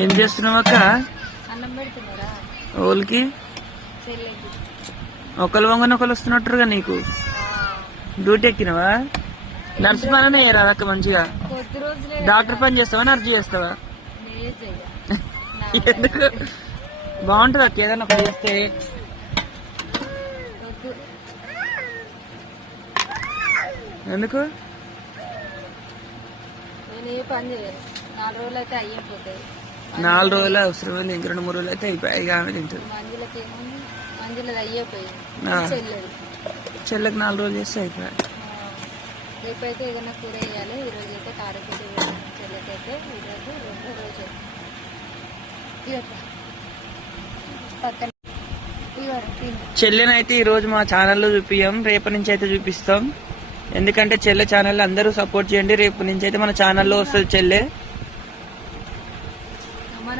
ఏం చేస్తున్నావు అక్క? అన్నం పెడుతున్నారా? ఓళ్ళకి చెల్లెకి. ఒకరు వంగని ఒకరు వస్తున్నట్టుగా నీకు. డ్యూటీ ఎక్కినవా? నర్సు పని అయ్యారా అక్క మంచిగా? కొద్ది రోజులే. డాక్టర్ పని చేస్తావా నర్సు చేస్తావా? నేనే చెయ్య. ఎందుకు? బాగుంటది అక్క ఏదన్నా ఒకటి చేస్తే. వద్దు. ఎందుకు? నేను ఏ పని చేయను. 4 రోజులు అయితే అయ్యిపోతాయి. 4 రోజులు అవసరం లేదు, ఇంక 2-3 రోజులు అయితే అయిపోయి ఇక ఆమె తింటుంది. మంజులకి ఏముంది? మంజులది అయ్యిపోయింది. ఆ. చెల్లెది. చెల్లెకి 4 రోజులు చేస్తే అయిపోయాయి. రేపైతే ఏదైనా కూర వేయాలి. ఈరోజు అయితే కారపొడి చెల్లెకైతే ఈరోజు 2వ రోజు. పక్కన చెల్లెనైతే ఈ రోజు మా ఛానల్లో చూపియం, రేపటి నుంచి అయితే చూపిస్తాం. ఎందుకంటే చెల్లె ఛానల్ అందరూ సపోర్ట్ చేయండి. రేపు నుంచి అయితే మన ఛానల్లో వస్తుంది చెల్లె.